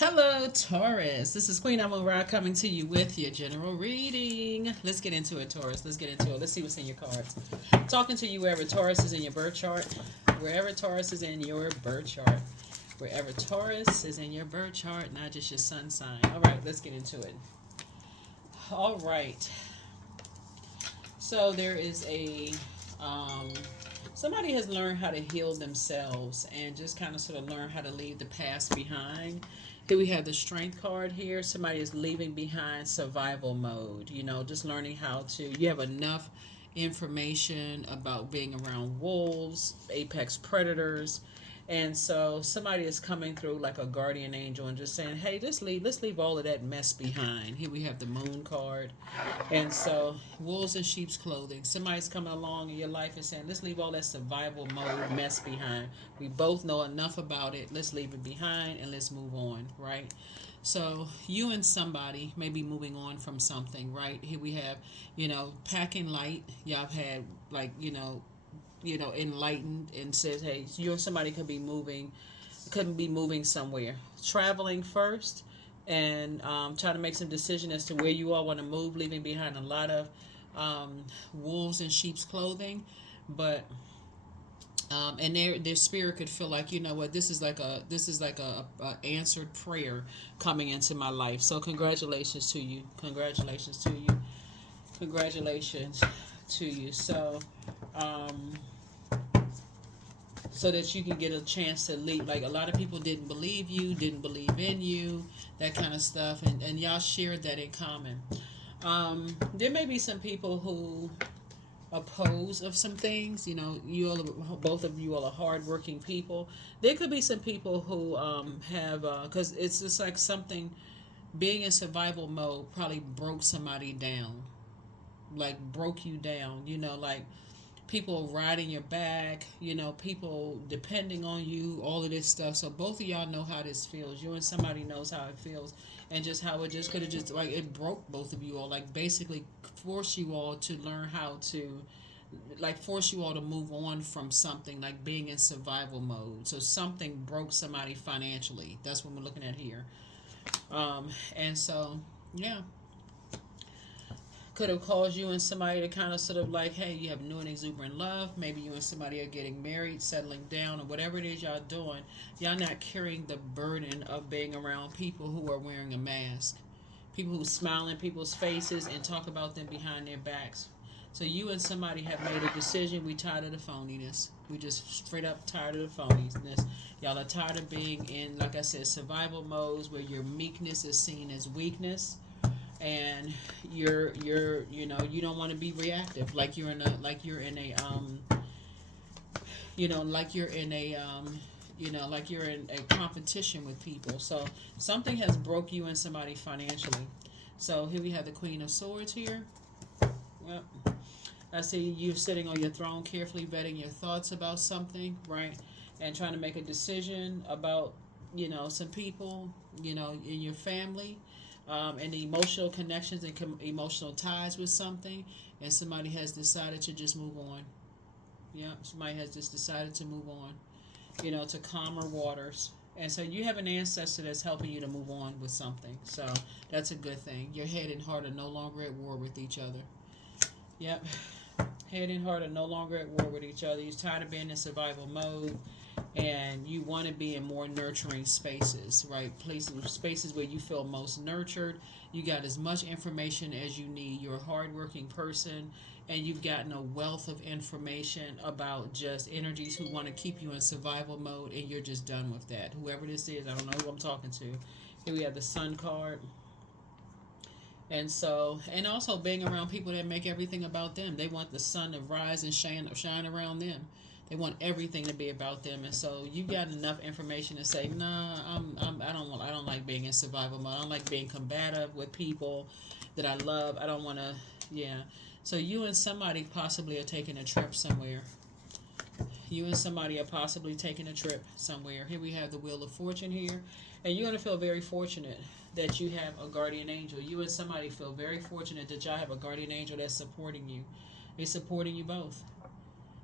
Hello, Taurus. This is Queen Amun Ra coming to you with your general reading. Let's get into it, Taurus. Let's get into it. Let's see what's in your cards. Talking to you wherever Taurus is in your birth chart. Wherever Taurus is in your birth chart. Wherever Taurus is in your birth chart, not just your sun sign. All right, let's get into it. All right. So there is somebody has learned how to heal themselves and just kind of sort of learn how to leave the past behind. Here we have the strength card here. Somebody is leaving behind survival mode, just learning how to, you have enough information about being around wolves, apex predators. And so somebody is coming through like a guardian angel and just saying, hey, let's leave all of that mess behind. Here we have the moon card. And so, wolves in sheep's clothing. Somebody's coming along in your life and saying, let's leave all that survival mode mess behind. We both know enough about it. Let's leave it behind and let's move on, right? So, you and somebody may be moving on from something, right? Here we have, packing light. Y'all have had, like, enlightened and says, hey, you and somebody could be moving somewhere. Traveling first and try to make some decision as to where you all want to move, leaving behind a lot of wolves in sheep's clothing, but and their spirit could feel like, you know what, this is like a answered prayer coming into my life. So congratulations to you, congratulations to you. So so that you can get a chance to leave. Like, a lot of people didn't believe you, didn't believe in you, that kind of stuff, and y'all shared that in common. There may be some people who oppose of some things. You all, both of you all are hardworking people. There could be some people who have, because it's just like something, being in survival mode probably broke somebody down, like broke you down, like people riding your back, people depending on you, all of this stuff. So both of y'all know how this feels. You and somebody knows how it feels, and just how it just could have just, like, it broke both of you all, like basically force you all to learn how to, like, force you all to move on from something, like being in survival mode. So something broke somebody financially. That's what we're looking at here. And so, yeah, could have caused you and somebody to kind of sort of like, hey, you have new and exuberant love. Maybe you and somebody are getting married, settling down, or whatever it is y'all doing. Y'all not carrying the burden of being around people who are wearing a mask, people who smile in people's faces and talk about them behind their backs. So you and somebody have made a decision. We tired of the phoniness. We just straight up tired of the phoniness. Y'all are tired of being in, like I said, survival modes where your meekness is seen as weakness, and you don't want to be reactive, like you're in a like you're in a like you're in a like you're in a competition with people. So something has broke you and somebody financially. So here we have the Queen of Swords here. Yep. I see you sitting on your throne, carefully vetting your thoughts about something, right? And trying to make a decision about, some people, in your family, and the emotional connections and emotional ties with something, and somebody has decided to just move on. Yeah, somebody has just decided to move on, to calmer waters. And so you have an ancestor that's helping you to move on with something. So that's a good thing. Your head and heart are no longer at war with each other. Yep. Head and heart are no longer at war with each other. You're tired of being in survival mode, and you want to be in more nurturing spaces, right? Spaces where you feel most nurtured. You got as much information as you need. You're a hardworking person, and you've gotten a wealth of information about just energies who want to keep you in survival mode, and you're just done with that. Whoever this is, I don't know who I'm talking to. Here we have the Sun card. And so, and also being around people that make everything about them. They want the sun to rise and shine around them. They want everything to be about them. And so you've got enough information to say, nah, I don't like being in survival mode. I don't like being combative with people that I love. I don't want to, yeah. So you and somebody possibly are taking a trip somewhere. You and somebody are possibly taking a trip somewhere. Here we have the Wheel of Fortune here. And you're going to feel very fortunate that you have a guardian angel. You and somebody feel very fortunate that y'all have a guardian angel that's supporting you. They're supporting you both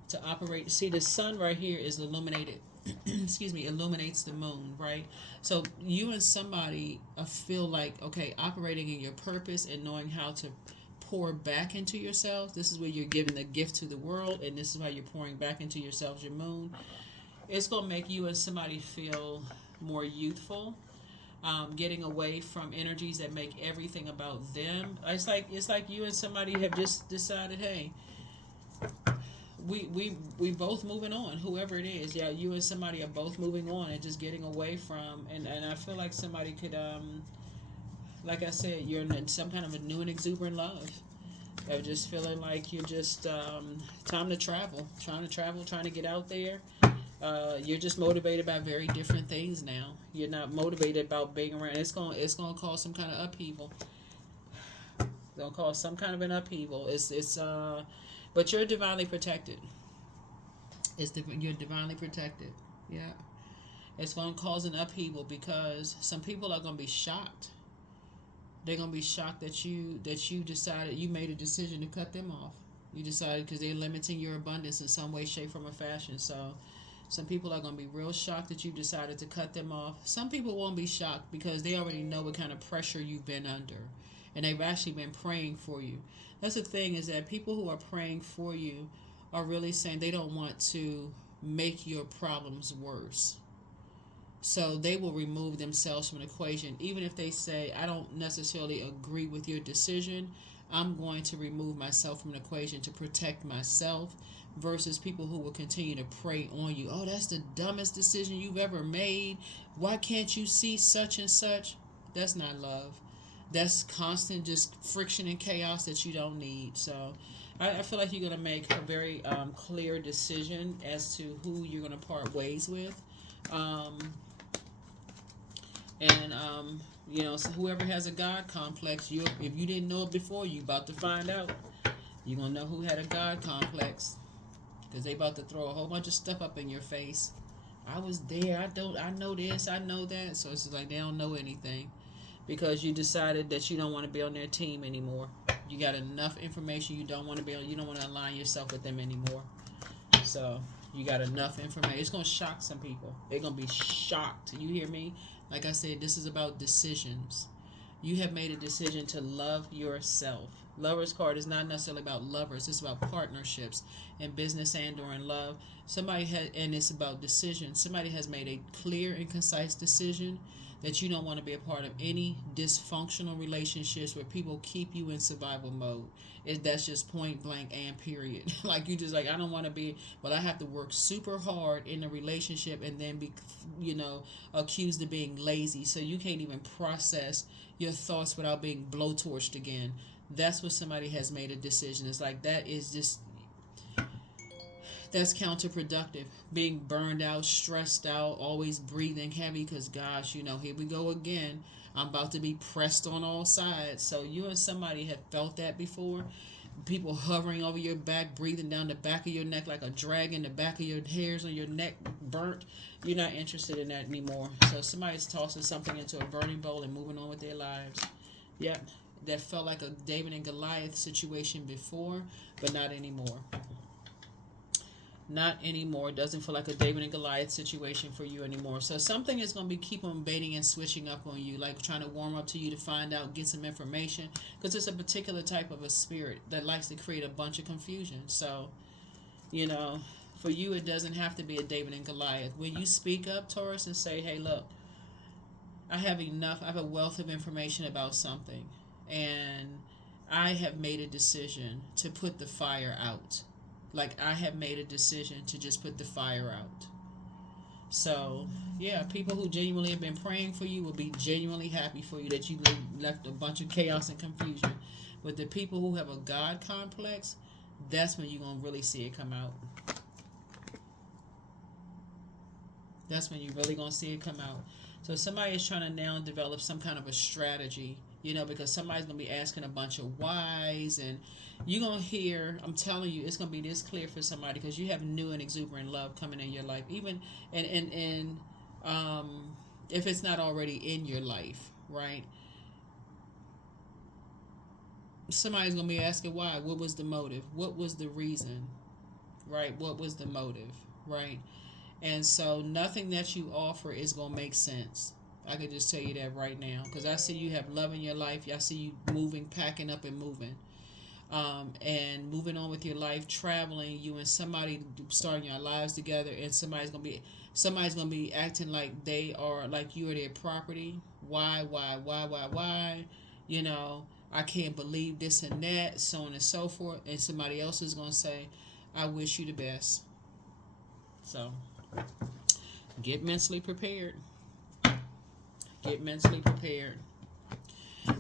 to operate. See, the sun right here is illuminated excuse me, illuminates the moon, right? So you and somebody feel like, okay, operating in your purpose and knowing how to pour back into yourself. This is where you're giving the gift to the world, and this is how you're pouring back into yourselves, your moon. It's going to make you and somebody feel more youthful, getting away from energies that make everything about them. It's like you and somebody have just decided, hey, we both moving on, whoever it is. Yeah, you and somebody are both moving on and just getting away from, and I feel like somebody could, like I said, you're in some kind of a new and exuberant love. I'm just feeling like you're just, time to travel, trying to get out there. You're just motivated by very different things now. You're not motivated about being around. It's gonna cause some kind of upheaval. It's gonna cause some kind of an upheaval. But you're divinely protected. You're divinely protected. Yeah. It's gonna cause an upheaval because some people are gonna be shocked. They're gonna be shocked that you decided, you made a decision to cut them off. You decided because they're limiting your abundance in some way, shape, form, or fashion. So some people are going to be real shocked that you decided to cut them off. Some people won't be shocked because they already know what kind of pressure you've been under. And they've actually been praying for you. That's the thing, is that people who are praying for you are really saying they don't want to make your problems worse. So they will remove themselves from an equation. Even if they say, I don't necessarily agree with your decision, I'm going to remove myself from an equation to protect myself, versus people who will continue to prey on you. Oh, that's the dumbest decision you've ever made. Why can't you see such and such? That's not love. That's constant just friction and chaos that you don't need. So I feel like you're going to make a very clear decision as to who you're going to part ways with. Um, and so whoever has a God complex, if you didn't know it before, you about to find out. You're going to know who had a God complex. Because they about to throw a whole bunch of stuff up in your face. I was there. I know this. I know that. So it's like they don't know anything. Because you decided that you don't want to be on their team anymore. You got enough information. You don't want to align yourself with them anymore. So you got enough information. It's going to shock some people. They're going to be shocked. You hear me? Like I said, this is about decisions. You have made a decision to love yourself. Lover's card is not necessarily about lovers. It's about partnerships in business and or in love. And it's about decisions. Somebody has made a clear and concise decision that you don't want to be a part of any dysfunctional relationships where people keep you in survival mode. That's just point blank and period. Like you just like, I don't want to be, but I have to work super hard in a relationship and then be, accused of being lazy. So you can't even process your thoughts without being blowtorched again. That's what somebody has made a decision. It's like that's counterproductive. Being burned out, stressed out, always breathing heavy because gosh, here we go again. I'm about to be pressed on all sides. So you and somebody have felt that before. People hovering over your back, breathing down the back of your neck like a dragon, the back of your hairs on your neck burnt. You're not interested in that anymore. So somebody's tossing something into a burning bowl and moving on with their lives. Yep. That felt like a David and Goliath situation before, but not anymore. Not anymore. It doesn't feel like a David and Goliath situation for you anymore. So something is going to be keep on baiting and switching up on you, like trying to warm up to you to find out, get some information, because it's a particular type of a spirit that likes to create a bunch of confusion. So, for you, it doesn't have to be a David and Goliath. When you speak up, Taurus, and say, hey, look, I have a wealth of information about something, and I have made a decision to put the fire out. Like I have made a decision to just put the fire out. So, yeah, people who genuinely have been praying for you will be genuinely happy for you that you left a bunch of chaos and confusion. But the people who have a God complex, that's when you're going to really see it come out. That's when you're really going to see it come out. So somebody is trying to now develop some kind of a strategy, because somebody's going to be asking a bunch of whys, and you're going to hear, I'm telling you, it's going to be this clear for somebody because you have new and exuberant love coming in your life, even and if it's not already in your life, right? Somebody's going to be asking why. What was the motive? What was the reason? Right? What was the motive? Right? And so nothing that you offer is going to make sense. I could just tell you that right now, because I see you have love in your life. I see you moving, packing up and moving. And moving on with your life, traveling, you and somebody starting your lives together, and somebody's gonna be acting like they are, like you are their property. Why? You know, I can't believe this and that, so on and so forth. And somebody else is gonna say, I wish you the best. So get mentally prepared. Get mentally prepared.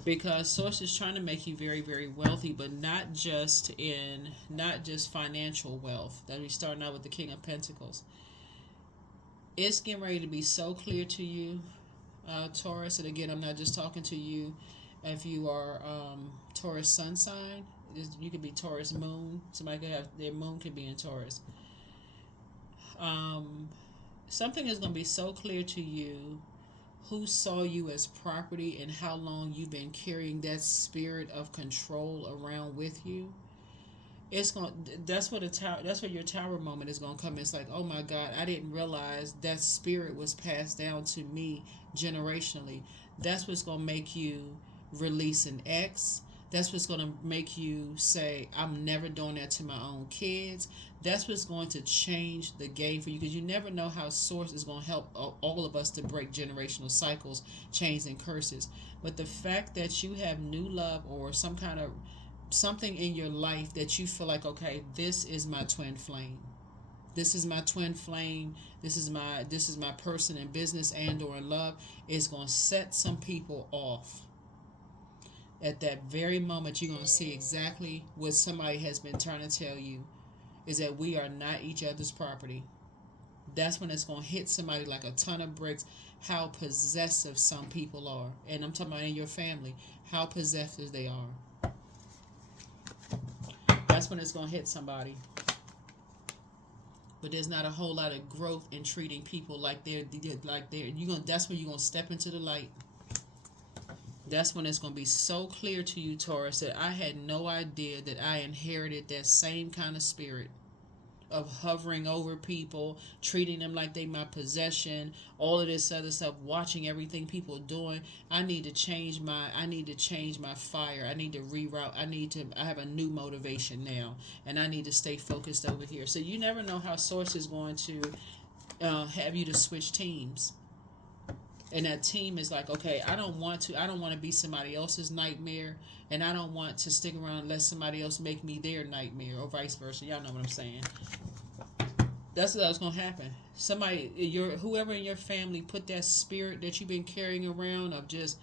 Because source is trying to make you very, very wealthy, but not just financial wealth. That we starting out with the King of Pentacles. It's getting ready to be so clear to you, Taurus. And again, I'm not just talking to you if you are Taurus sun sign. You could be Taurus moon. Somebody could have their moon could be in Taurus. Something is going to be so clear to you who saw you as property and how long you've been carrying that spirit of control around with you. That's what your tower moment is going to come. It's like, oh my God, I didn't realize that spirit was passed down to me generationally. That's what's going to make you release an ex. That's what's going to make you say, I'm never doing that to my own kids. That's what's going to change the game for you, because you never know how source is going to help all of us to break generational cycles, chains, and curses. But the fact that you have new love or something in your life that you feel like, okay, this is my twin flame. This is my twin flame. This is my person in business and or in love, is going to set some people off. At that very moment, you're going to see exactly what somebody has been trying to tell you, is that we are not each other's property. That's when it's going to hit somebody like a ton of bricks, how possessive some people are. And I'm talking about in your family, how possessive they are. That's when it's going to hit somebody. But there's not a whole lot of growth in treating people like they're that's when you're going to step into the light. That's when it's going to be so clear to you, Taurus, that I had no idea that I inherited that same kind of spirit of hovering over people, treating them like they my possession, all of this other stuff, watching everything people are doing. I need to change my fire. I need to reroute. I have a new motivation now, and I need to stay focused over here. So you never know how source is going to have you to switch teams. And that team is like, okay, I don't want to be somebody else's nightmare, and I don't want to stick around and let somebody else make me their nightmare, or vice versa. Y'all know what I'm saying. That's what's going to happen. Whoever in your family put that spirit that you've been carrying around of just,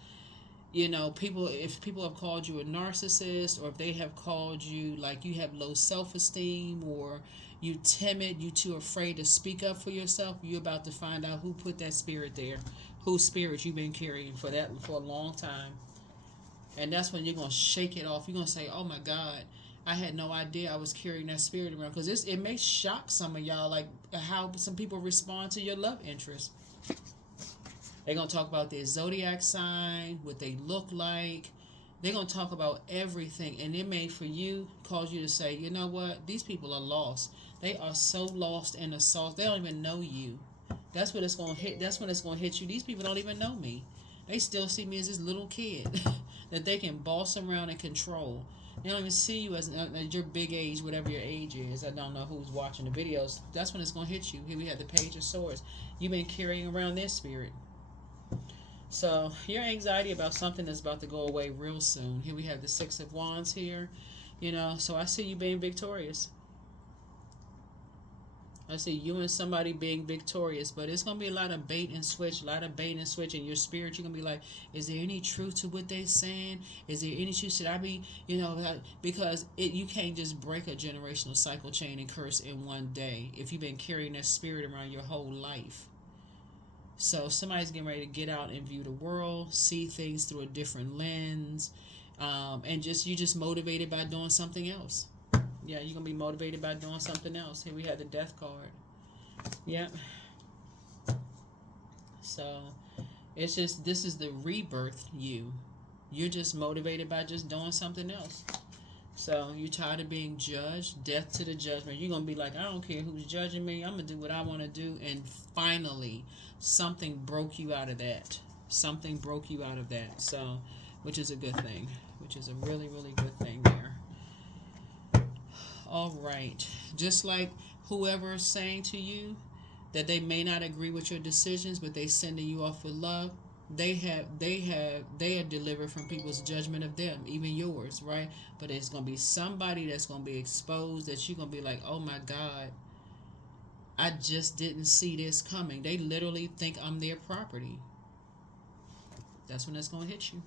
if people have called you a narcissist, or if they have called you like you have low self-esteem, or you timid, you too afraid to speak up for yourself, you're about to find out who put that spirit there, whose spirit you've been carrying for a long time. And that's when you're going to shake it off. You're going to say, oh my God, I had no idea I was carrying that spirit around. Because it may shock some of y'all, like how some people respond to your love interest. They're going to talk about their Zodiac sign, what they look like. They're going to talk about everything. And it may, for you, cause you to say, you know what? These people are lost. They are so lost in the sauce. They don't even know you. That's what it's going to hit. That's when it's going to hit you. These people don't even know me. They still see me as this little kid that they can boss around and control. They don't even see you as your big age, whatever your age is. I don't know who's watching the videos. That's when it's going to hit you. Here we have the Page of Swords. You've been carrying around their spirit. So your anxiety about something is about to go away real soon. Here we have the Six of Wands here. So I see you being victorious. I see you and somebody being victorious, but it's going to be a lot of bait and switch, and your spirit, you're going to be like, is there any truth to what they're saying? Is there any truth? Should I be, because you can't just break a generational cycle, chain, and curse in one day if you've been carrying that spirit around your whole life. So somebody's getting ready to get out and view the world, see things through a different lens, and you're just motivated by doing something else. Yeah, you're going to be motivated by doing something else. Here we have the Death card. Yeah. So, this is the rebirth you. You're just motivated by just doing something else. So you're tired of being judged, death to the judgment. You're going to be like, I don't care who's judging me. I'm going to do what I want to do. And finally, something broke you out of that. Something broke you out of that. So, which is a good thing. Which is a really, really good thing there. All right. Just like whoever is saying to you that they may not agree with your decisions, but they sending you off with love. They are delivered from people's judgment of them, even yours, right? But it's gonna be somebody that's gonna be exposed that you're gonna be like, oh my God, I just didn't see this coming. They literally think I'm their property. That's when it's gonna hit you.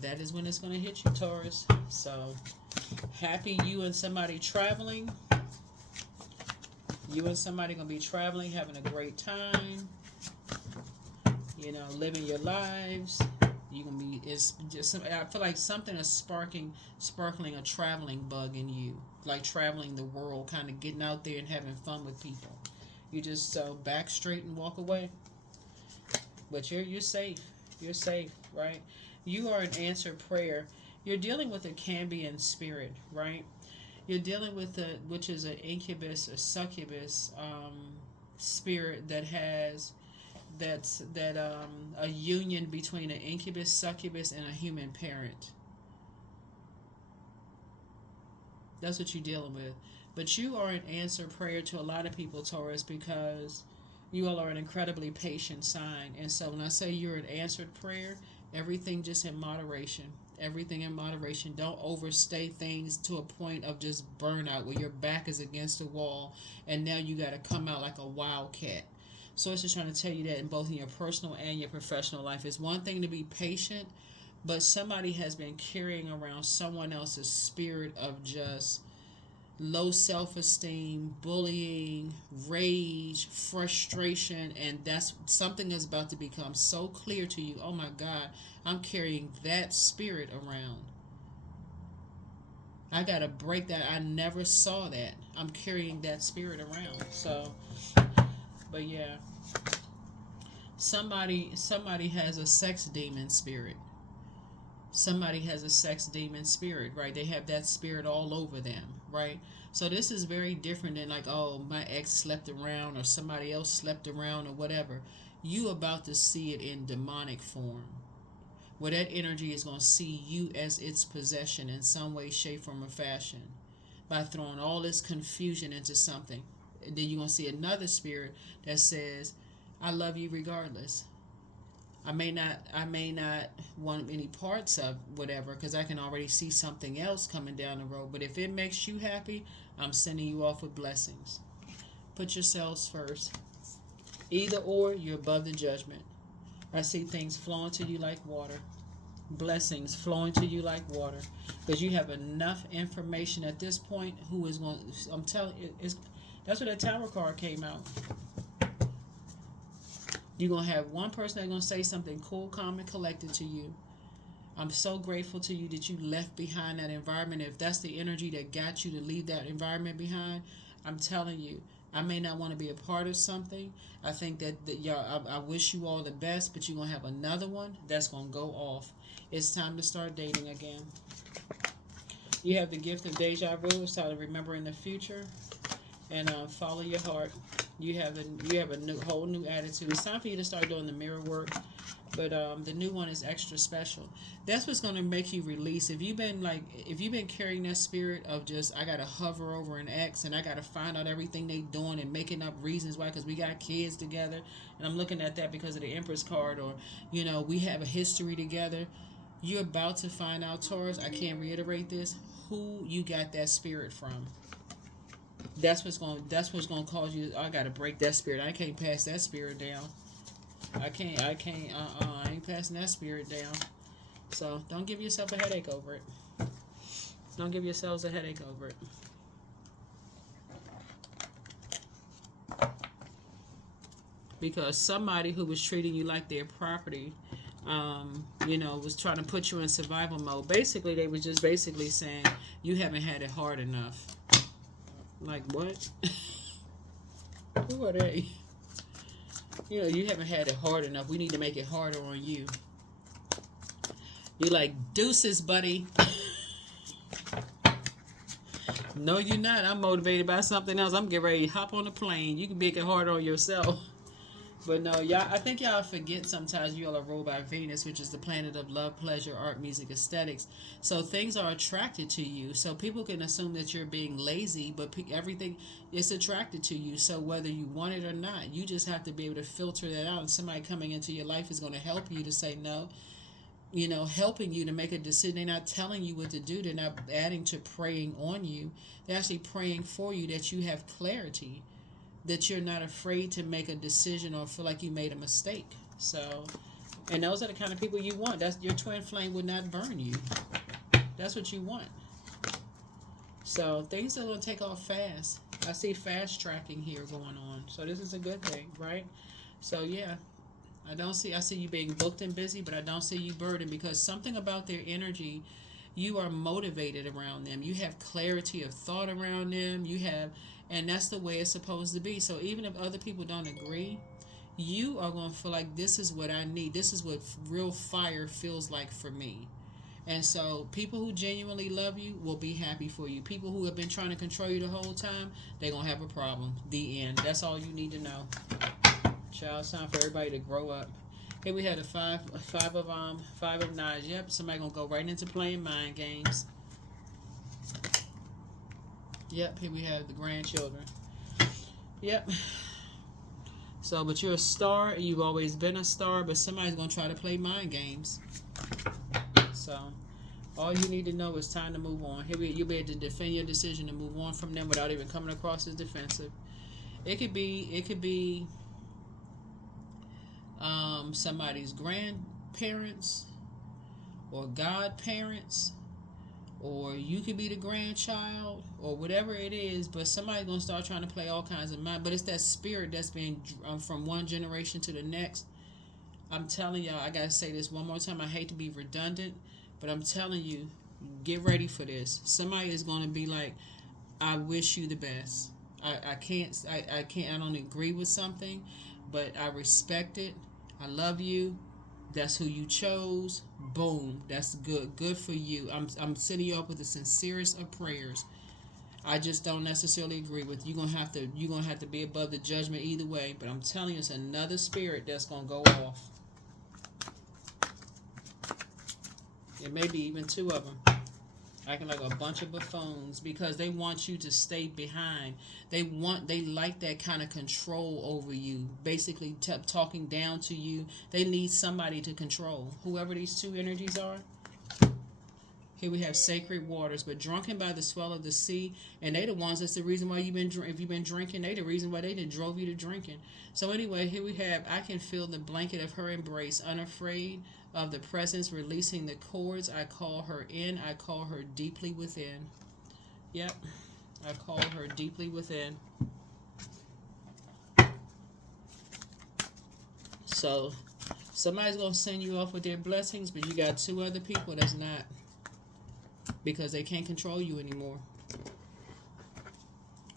That is when it's gonna hit you, Taurus. So happy you and somebody traveling. You and somebody gonna be traveling, having a great time. You know, living your lives. You're gonna be. It's just. I feel like something is sparkling a traveling bug in you, like traveling the world, kind of getting out there and having fun with people. You just back straight and walk away. But you're safe. You're safe, right? You are an answered prayer. You're dealing with a Cambian spirit, right? You're dealing with which is an incubus or succubus spirit that has. That's a union between an incubus, succubus, and a human parent. That's what you're dealing with. But you are an answered prayer to a lot of people, Taurus, because you all are an incredibly patient sign. And so when I say you're an answered prayer, everything just in moderation. Everything in moderation. Don't overstay things to a point of just burnout where your back is against the wall and now you got to come out like a wildcat. So it's just trying to tell you that in both in your personal and your professional life. It's one thing to be patient, but somebody has been carrying around someone else's spirit of just low self-esteem, bullying, rage, frustration, and that's something that's about to become so clear to you. Oh my God, I'm carrying that spirit around. I got to break that. I never saw that. I'm carrying that spirit around. So, but yeah, somebody has a sex demon spirit. Somebody has a sex demon spirit, right? They have that spirit all over them, right? So this is very different than like, oh, my ex slept around or somebody else slept around or whatever. You about to see it in demonic form, where that energy is going to see you as its possession in some way, shape, form, or fashion by throwing all this confusion into something. And then you're going to see another spirit that says, I love you regardless. I may not want any parts of whatever because I can already see something else coming down the road. But if it makes you happy, I'm sending you off with blessings. Put yourselves first. Either or, you're above the judgment. I see things flowing to you like water. Blessings flowing to you like water. Because you have enough information at this point who is going to, I'm telling you, that's where that Tower card came out. You're going to have one person that's going to say something cool, calm, and collected to you. I'm so grateful to you that you left behind that environment. If that's the energy that got you to leave that environment behind, I'm telling you, I may not want to be a part of something. I think that y'all, I wish you all the best, but you're going to have another one that's going to go off. It's time to start dating again. You have the gift of deja vu. It's how to remember in the future. And follow your heart. You have a whole new attitude. It's time for you to start doing the mirror work, but the new one is extra special. That's what's going to make you release. If you've been carrying that spirit of just I got to hover over an ex and I got to find out everything they doing and making up reasons why because we got kids together, and I'm looking at that because of the Empress card, or we have a history together. You're about to find out, Taurus. I can't reiterate this. Who you got that spirit from? That's what's going to cause you. I got to break that spirit. I can't pass that spirit down. I ain't passing that spirit down. So don't give yourself a headache over it. Don't give yourselves a headache over it. Because somebody who was treating you like their property, was trying to put you in survival mode. Basically, they were just basically saying you haven't had it hard enough. Like what? Who are they? You haven't had it hard enough. We need to make it harder on you. You're like, deuces, buddy. No, you're not. I'm motivated by something else. I'm getting ready to hop on a plane. You can make it hard on yourself. But no, y'all, I think y'all forget sometimes you all are ruled by Venus, which is the planet of love, pleasure, art, music, aesthetics. So things are attracted to you. So people can assume that you're being lazy, but everything is attracted to you. So whether you want it or not, you just have to be able to filter that out. And somebody coming into your life is going to help you to say no. Helping you to make a decision. They're not telling you what to do. They're not adding to praying on you. They're actually praying for you that you have clarity, that you're not afraid to make a decision or feel like you made a mistake. So, and those are the kind of people you want. That's your twin flame would not burn you. That's what you want. So things are going to take off fast. I see fast tracking here going on. So this is a good thing, right? So yeah. I see you being booked and busy, but I don't see you burdened, because something about their energy, you are motivated around them. You have clarity of thought around them. And that's the way it's supposed to be. So even if other people don't agree, you are going to feel like this is what I need. This is what real fire feels like for me. And so people who genuinely love you will be happy for you. People who have been trying to control you the whole time, they're going to have a problem. The end. That's all you need to know. Child, it's time for everybody to grow up. Here we had a five of nines. Yep, somebody gonna go right into playing mind games. Yep, here we have the grandchildren. Yep. So, but you're a star. You've always been a star, but somebody's gonna try to play mind games. So, all you need to know is time to move on. Here you'll be able to defend your decision to move on from them without even coming across as defensive. It could be. Somebody's grandparents or godparents, or you could be the grandchild or whatever it is, but somebody's going to start trying to play all kinds of mind. But it's that spirit that's being from one generation to the next. I'm telling y'all, I got to say this one more time. I hate to be redundant, but I'm telling you, get ready for this. Somebody is going to be like, I wish you the best. I don't agree with something, but I respect it. I love you. That's who you chose. Boom. That's good. Good for you. I'm sending you up with the sincerest of prayers. I just don't necessarily agree with you. You're gonna have to be above the judgment either way. But I'm telling you, it's another spirit that's gonna go off. It may be even two of them. Acting like a bunch of buffoons, because they want you to stay behind. They like that kind of control over you, basically talking down to you. They need somebody to control. Whoever these two energies are. Here we have sacred waters, but drunken by the swell of the sea, and they the ones that's the reason why if you've been drinking, they the reason why they drove you to drinking. So anyway, here we have, I can feel the blanket of her embrace, unafraid of the presence, releasing the cords. I call her in. I call her deeply within. Yep. I call her deeply within. So somebody's going to send you off with their blessings, but you got two other people that's not, because they can't control you anymore.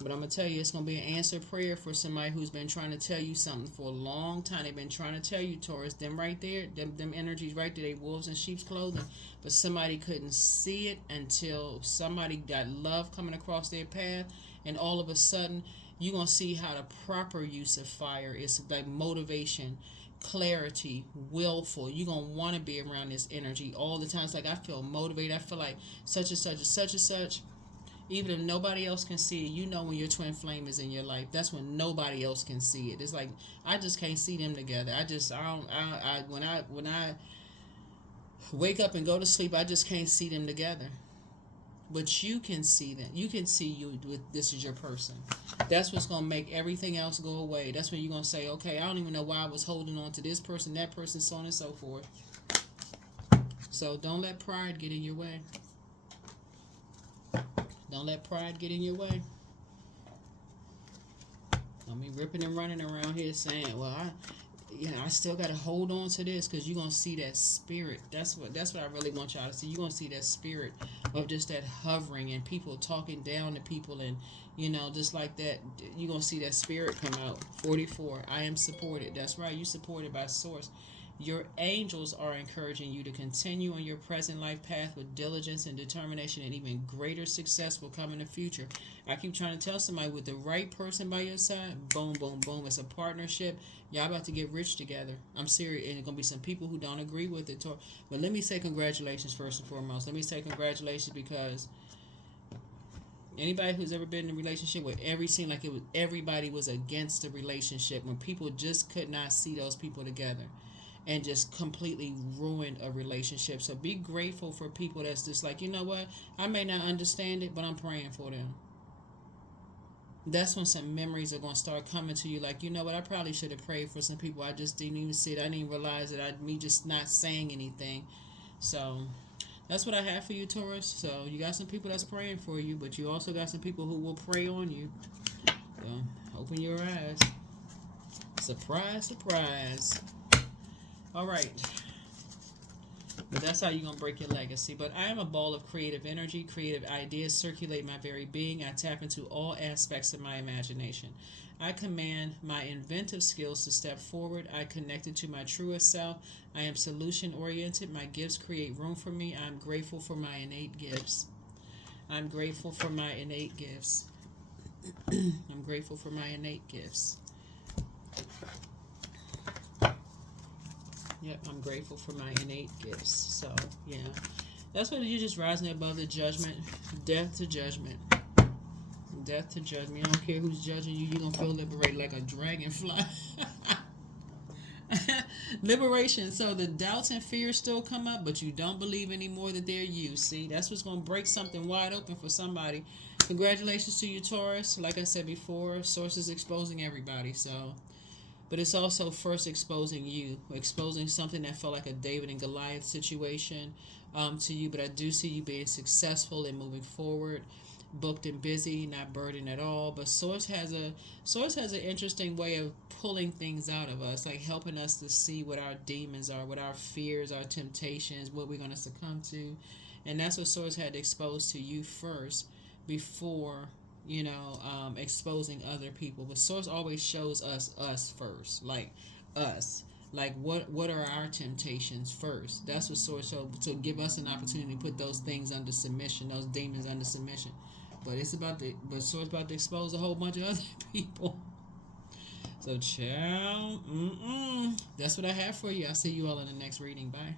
But I'm going to tell you, it's going to be an answered prayer for somebody who's been trying to tell you something for a long time. They've been trying to tell you, Taurus, them right there, them energies right there, they wolves in sheep's clothing. But somebody couldn't see it until somebody got love coming across their path. And all of a sudden, you're going to see how the proper use of fire is, like motivation, clarity, willful. You're going to want to be around this energy all the time. It's like, I feel motivated. I feel like such and such and such and such. Even if nobody else can see it, you know when your twin flame is in your life. That's when nobody else can see it. It's like, I just can't see them together. When I wake up and go to sleep, I just can't see them together. But you can see them. You can see you with this is your person. That's what's going to make everything else go away. That's when you're going to say, okay, I don't even know why I was holding on to this person, that person, so on and so forth. So don't let pride get in your way. Don't let pride get in your way. Don't be ripping and running around here saying, well, I still got to hold on to this, because you're going to see that spirit. That's what I really want y'all to see. You're going to see that spirit of just that hovering and people talking down to people, and, just like that. You're going to see that spirit come out. 44. I am supported. That's right. You're supported by source. Your angels are encouraging you to continue on your present life path with diligence and determination, and even greater success will come in the future. I keep trying to tell somebody, with the right person by your side, boom, boom, boom. It's a partnership. Y'all about to get rich together. I'm serious. And there's going to be some people who don't agree with it. But let me say congratulations first and foremost. Let me say congratulations, because anybody who's ever been in a relationship where seemed like everybody was against the relationship, when people just could not see those people together, and just completely ruined a relationship. So be grateful for people that's just like, you know what, I may not understand it, but I'm praying for them. That's when some memories are going to start coming to you, like, you know what, I probably should have prayed for some people. I just didn't even see it. I didn't even realize it. Me just not saying anything. So that's what I have for you, Taurus. So you got some people that's praying for you, but you also got some people who will pray on you. So open your eyes. Surprise, surprise. All right. But that's how you're going to break your legacy. But I am a ball of creative energy. Creative ideas circulate my very being. I tap into all aspects of my imagination. I command my inventive skills to step forward. I connected to my truest self. I am solution-oriented. My gifts create room for me. I'm grateful for my innate gifts. I'm grateful for my innate gifts. I'm grateful for my innate gifts. Yep, I'm grateful for my innate gifts. So, yeah. That's what you're just rising above the judgment. Death to judgment. Death to judgment. I don't care who's judging you. You're going to feel liberated like a dragonfly. Liberation. So the doubts and fears still come up, but you don't believe anymore that they're you. See, that's what's going to break something wide open for somebody. Congratulations to you, Taurus. Like I said before, Source is exposing everybody. So... but it's also first exposing you, exposing something that felt like a David and Goliath situation to you. But I do see you being successful and moving forward, booked and busy, not burdened at all. But Source has an interesting way of pulling things out of us, like helping us to see what our demons are, what our fears, our temptations, what we're going to succumb to. And that's what Source had to expose to you first before exposing other people. But Source always shows us first, like us, like what are our temptations first. That's what Source showed, to give us an opportunity to put those things under submission, those demons under submission. But Source about to expose a whole bunch of other people. So, ciao. That's what I have for you. I'll see you all in the next reading. Bye.